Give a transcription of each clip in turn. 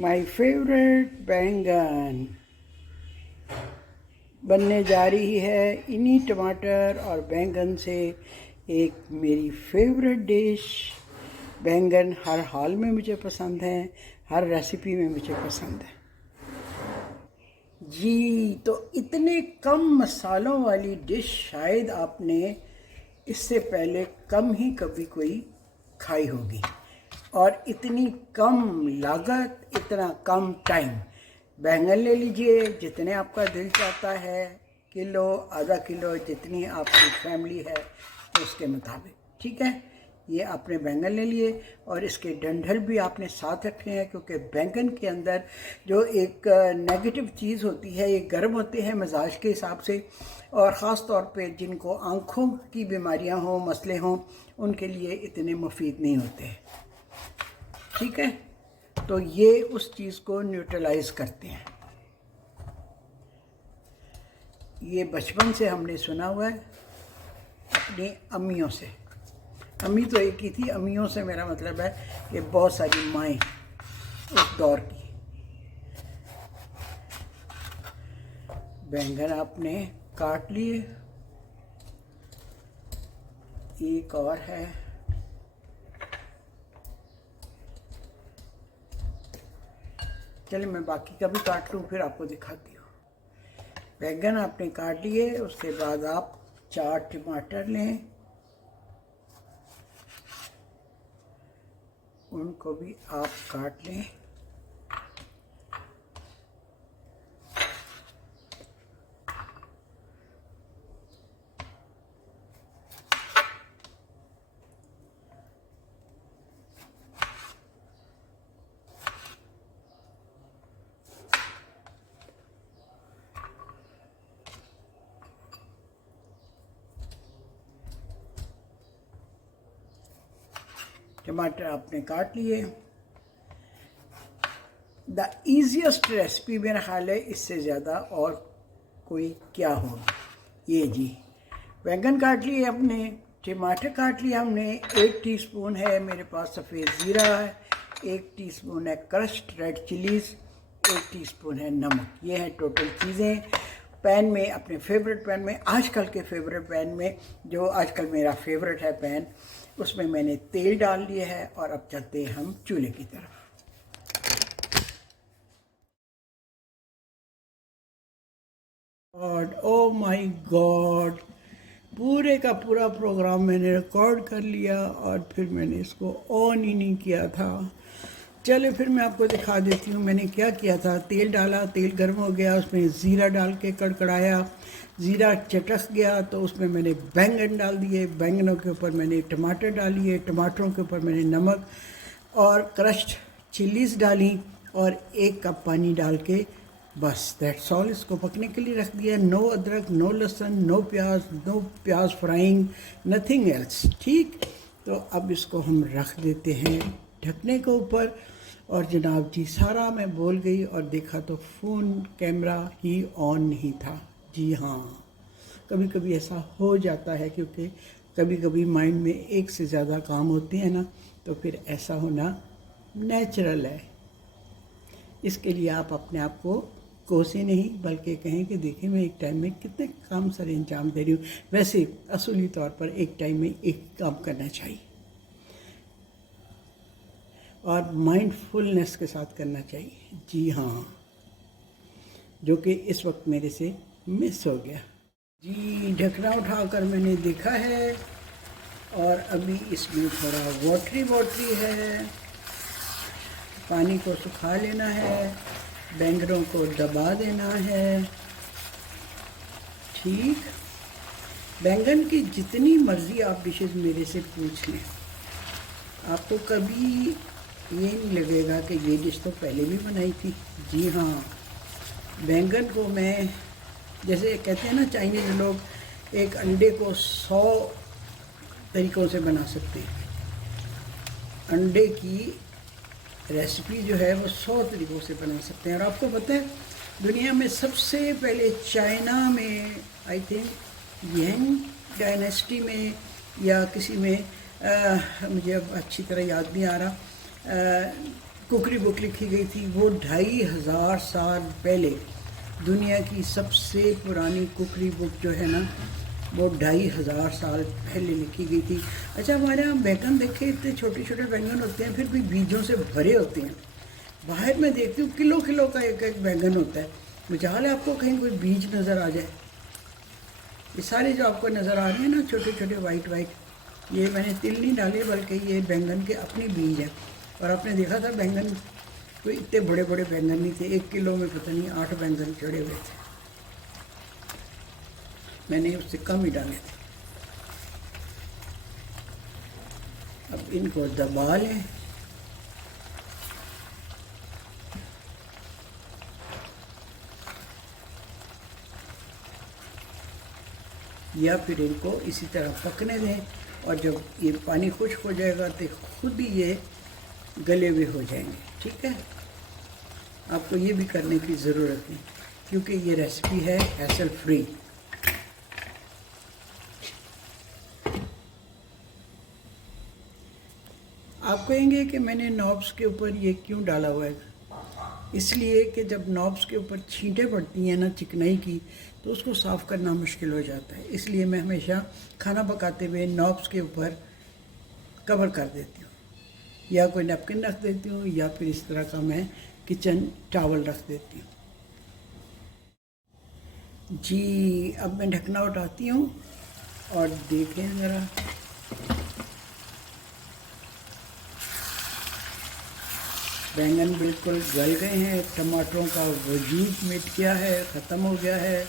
My favourite बैंगन बनने जा रही है। इन्हीं टमाटर और बैंगन से एक मेरी फेवरेट डिश। बैंगन हर हाल में मुझे पसंद है, हर रेसिपी में मुझे पसंद है जी। तो इतने कम मसालों वाली डिश शायद आपने इससे पहले कम ही कभी कोई खाई होगी, और इतनी कम लागत, इतना कम टाइम। बैंगन ले लीजिए जितने आपका दिल चाहता है, किलो आधा किलो, जितनी आपकी फैमिली है उसके मुताबिक, ठीक है। ये आपने बैंगन ले लिए और इसके डंठल भी आपने साथ रखे हैं, क्योंकि बैंगन के अंदर जो एक नेगेटिव चीज़ होती है, ये गर्म होते हैं मिजाज के हिसाब से, और ख़ास तौर पे जिनको आँखों की बीमारियां हों, मसले हों, उनके लिए इतने मुफीद नहीं होते हैं, ठीक है। तो ये उस चीज़ को न्यूट्रलाइज करते हैं। ये बचपन से हमने सुना हुआ है अपनी अम्मियों से। अम्मी तो एक ही थी, अम्मियों से मेरा मतलब है कि बहुत सारी माएँ उस दौर की। बैंगन आपने काट लिए, एक और है। चलिए मैं बाकी का भी काट लूँ, फिर आपको दिखाती हूँ। बैंगन आपने काट लिए, उसके बाद आप 4 टमाटर लें, उनको भी आप काट लें। टमाटर आपने काट लिए। द ईजीएस्ट रेसिपी मेरा ख्याल है, इससे ज़्यादा और कोई क्या होगी। ये जी, बैंगन काट लिए अपने, टमाटर काट लिया हमने। 1 टीस्पून है मेरे पास सफ़ेद ज़ीरा है, 1 टीस्पून है क्रश्ड रेड चिलीज़, 1 टीस्पून है नमक। ये है टोटल चीज़ें। पैन में, अपने फेवरेट पैन में, आजकल के फेवरेट पैन में, जो आजकल मेरा फेवरेट है पैन, उसमें मैंने तेल डाल दिया है। और अब चलते हैं हम चूल्हे की तरफ। और ओ माय गॉड, पूरे का पूरा प्रोग्राम मैंने रिकॉर्ड कर लिया और फिर मैंने इसको ऑन ही नहीं किया था। चलो फिर मैं आपको दिखा देती हूँ मैंने क्या किया था। तेल डाला, तेल गर्म हो गया, उसमें ज़ीरा डाल के कड़कड़ाया। ज़ीरा चटक गया तो उसमें मैंने बैंगन डाल दिए, बैंगनों के ऊपर मैंने टमाटर डालिए, टमाटरों के ऊपर मैंने नमक और क्रश्ड चिलीज़ डाली, और 1 कप पानी डाल के बस दैट्स ऑल। इसको पकने के लिए रख दिया। नो अदरक, नो लहसुन, नो प्याज फ्राइंग, नथिंग एल्स, ठीक। तो अब इसको हम रख देते हैं ढकने के ऊपर। और जनाब जी, सारा मैं बोल गई और देखा तो फ़ोन कैमरा ही ऑन नहीं था। जी हाँ, कभी कभी ऐसा हो जाता है, क्योंकि कभी कभी माइंड में एक से ज़्यादा काम होते हैं ना, तो फिर ऐसा होना नेचुरल है। इसके लिए आप अपने आप को कोसे नहीं, बल्कि कहें कि देखिए मैं एक टाइम में कितने काम सर अंजाम दे रही हूँ। वैसे असूली तौर पर एक टाइम में एक काम करना चाहिए, और माइंडफुलनेस के साथ करना चाहिए। जी हाँ, जो कि इस वक्त मेरे से मिस हो गया। जी, ढकना उठाकर मैंने देखा है, और अभी इसमें थोड़ा वाटरी है। पानी को सुखा लेना है, बैंगनों को दबा देना है, ठीक। बैंगन की जितनी मर्ज़ी आप डिशेस मेरे से पूछ लें, आपको कभी ये नहीं लगेगा कि ये डिश तो पहले भी बनाई थी। जी हाँ, बैंगन को मैं, जैसे कहते हैं ना चाइनीज़ लोग, एक अंडे को 100 तरीक़ों से बना सकते हैं। अंडे की रेसिपी जो है वो 100 तरीक़ों से बना सकते हैं। और आपको पता है, दुनिया में सबसे पहले चाइना में, आई थिंक यंग डायनेस्टी में या किसी में, मुझे अब अच्छी तरह याद नहीं आ रहा, कुकरी बुक लिखी गई थी, वो 2500 साल पहले दुनिया की सबसे पुरानी कुकरी बुक जो है ना, वो 2500 साल पहले लिखी गई थी। अच्छा, हमारे यहाँ बैंगन देखे, इतने छोटे छोटे बैंगन होते हैं, फिर भी बीजों से भरे होते हैं। बाहर मैं देखती हूँ किलो किलो का एक एक बैंगन होता है। मजाल है आपको कहीं कोई बीज नज़र आ जाए। ये सारे जो आपको नज़र आ रहे हैं ना, छोटे छोटे वाइट वाइट, ये मैंने तिल नहीं डाले, बल्कि ये बैंगन के अपने बीज हैं। और आपने देखा था बैंगन कोई इतने बड़े बड़े बैंगन नहीं थे, 1 किलो में पता नहीं 8 बैंगन चढ़े हुए थे। मैंने उससे कम ही डाले थे। अब इनको दबा लें। या फिर इनको इसी तरह पकने दें, और जब ये पानी खुश्क हो जाएगा तो खुद ही ये गले हुए हो जाएंगे। ठीक है, आपको ये भी करने की ज़रूरत नहीं, क्योंकि ये रेसिपी है हैसल फ्री। आप कहेंगे कि मैंने नॉब्स के ऊपर ये क्यों डाला हुआ है? इसलिए कि जब नॉब्स के ऊपर छींटें पड़ती हैं ना चिकनाई की, तो उसको साफ़ करना मुश्किल हो जाता है। इसलिए मैं हमेशा खाना पकाते हुए नॉब्स के ऊपर कवर कर देती हूँ, या कोई नैपकिन रख देती हूँ, या फिर इस तरह का मैं किचन टॉवल रख देती हूँ। जी, अब मैं ढकना उठाती हूँ और देखें ज़रा। बैंगन बिल्कुल गल गए हैं, टमाटरों का वजूद मिट गया है, ख़त्म हो गया है।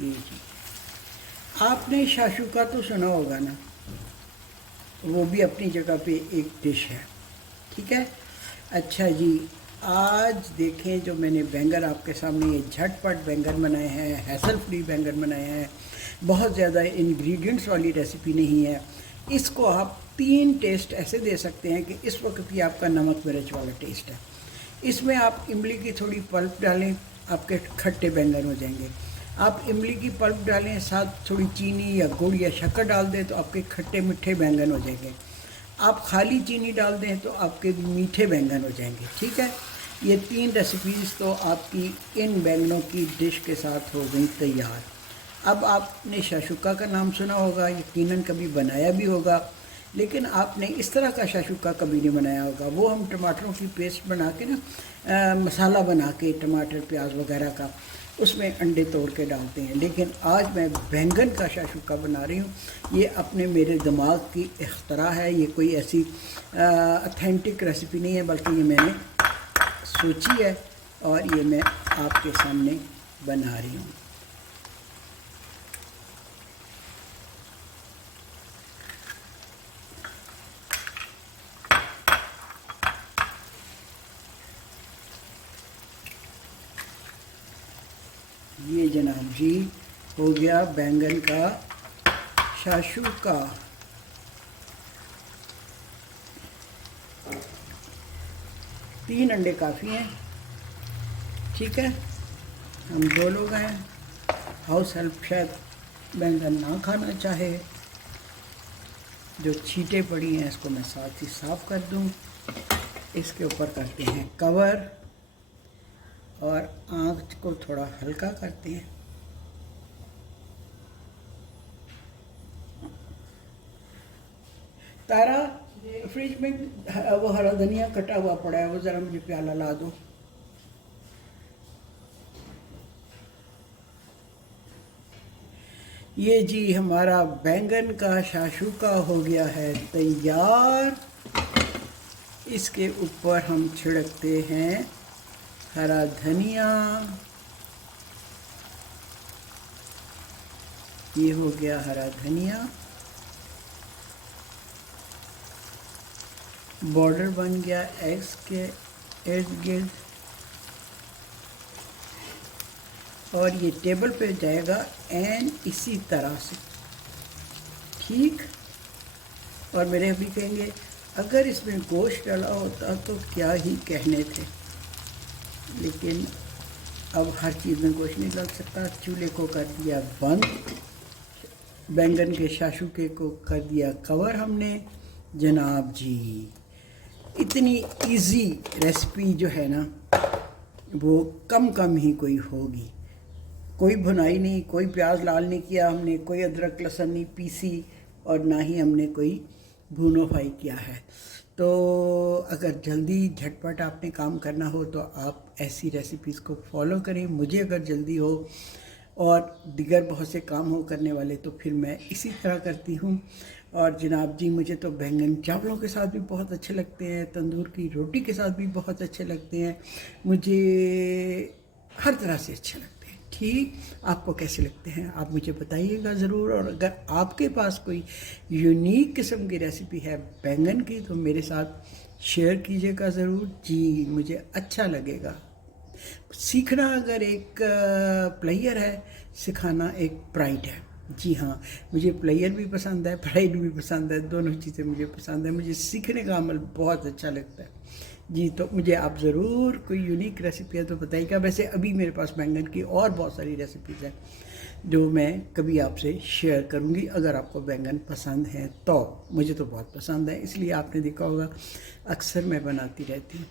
जी, आपने शाशुका तो सुना होगा ना, वो भी अपनी जगह पे एक डिश है। ठीक है। अच्छा जी, आज देखें जो मैंने बैंगन आपके सामने, ये झटपट बैंगन बनाए हैं, हैसल फ्री बैंगन बनाए हैं। बहुत ज़्यादा इंग्रेडिएंट्स वाली रेसिपी नहीं है। इसको आप 3 टेस्ट ऐसे दे सकते हैं कि इस वक्त भी आपका नमक मिर्च वाला टेस्ट है। इसमें आप इमली की थोड़ी पल्प डालें, आपके खट्टे बैंगन हो जाएंगे। आप इमली की पल्प डालें, साथ थोड़ी चीनी या गुड़ या शक्कर डाल दें तो आपके खट्टे मीठे बैंगन हो जाएंगे। आप खाली चीनी डाल दें तो आपके मीठे बैंगन हो जाएंगे। ठीक है, ये 3 रेसिपीज़ तो आपकी इन बैंगनों की डिश के साथ हो गई तैयार। अब आपने शाशुका का नाम सुना होगा, यकीनन कभी बनाया भी होगा, लेकिन आपने इस तरह का शाशुका कभी नहीं बनाया होगा। वो हम टमाटरों की पेस्ट बना के ना, मसाला बना के टमाटर प्याज वगैरह का, उसमें अंडे तोड़ के डालते हैं। लेकिन आज मैं बैंगन का शाशुका बना रही हूँ। ये अपने मेरे दिमाग की इख्तरा है, ये कोई ऐसी ऑथेंटिक रेसिपी नहीं है, बल्कि ये मैंने सोची है और ये मैं आपके सामने बना रही हूँ। ये जनाब जी हो गया बैंगन का शाशुका। तीन अंडे काफ़ी हैं। ठीक है, हम 2 लोग हैं। हाउस हेल्प शायद बैंगन ना खाना चाहे। जो छींटे पड़ी हैं इसको मैं साथ ही साफ़ कर दूं। इसके ऊपर करते हैं कवर और आँच को थोड़ा हल्का करते हैं। तारा, फ्रिज में वो हरा धनिया कटा हुआ पड़ा है, वो ज़रा मुझे प्याला ला दो। ये जी हमारा बैंगन का शाशुका हो गया है तैयार। इसके ऊपर हम छिड़कते हैं हरा धनिया। ये हो गया हरा धनिया। बॉर्डर बन गया एग्स के इर्द गिर्द, और ये टेबल पे जाएगा एंड इसी तरह से। ठीक। और मेरे अभी कहेंगे अगर इसमें गोश्त डाला होता तो क्या ही कहने थे, लेकिन अब हर चीज़ में गोश्त नहीं लग सकता। चूल्हे को कर दिया बंद। बैंगन के शाशुके को कर दिया कवर हमने जनाब जी। इतनी इजी रेसिपी जो है ना वो कम ही कोई होगी। कोई भुनाई नहीं, कोई प्याज लाल नहीं किया हमने, कोई अदरक लहसुन नहीं पीसी और ना ही हमने कोई भूनो फ्राई किया है। तो अगर जल्दी झटपट आपने काम करना हो तो आप ऐसी रेसिपीज़ को फॉलो करें। मुझे अगर जल्दी हो और दिगर बहुत से काम हो करने वाले तो फिर मैं इसी तरह करती हूँ। और जनाब जी मुझे तो बैंगन चावलों के साथ भी बहुत अच्छे लगते हैं, तंदूर की रोटी के साथ भी बहुत अच्छे लगते हैं, मुझे हर तरह से अच्छे लगते हैं। ठीक, आपको कैसे लगते हैं आप मुझे बताइएगा ज़रूर। और अगर आपके पास कोई यूनिक किस्म की रेसिपी है बैंगन की तो मेरे साथ शेयर कीजिएगा ज़रूर जी, मुझे अच्छा लगेगा। सीखना अगर एक प्लेयर है, सिखाना एक प्राइड है। जी हाँ, मुझे प्लेयर भी पसंद है, प्राइड भी पसंद है, दोनों चीज़ें मुझे पसंद है। मुझे सीखने का अमल बहुत अच्छा लगता है जी। तो मुझे आप ज़रूर कोई यूनिक रेसिपी है तो बताइएगा। वैसे अभी मेरे पास बैंगन की और बहुत सारी रेसिपीज़ हैं जो मैं कभी आपसे शेयर करूंगी अगर आपको बैंगन पसंद है तो। मुझे तो बहुत पसंद है, इसलिए आपने देखा होगा अक्सर मैं बनाती रहती हूँ।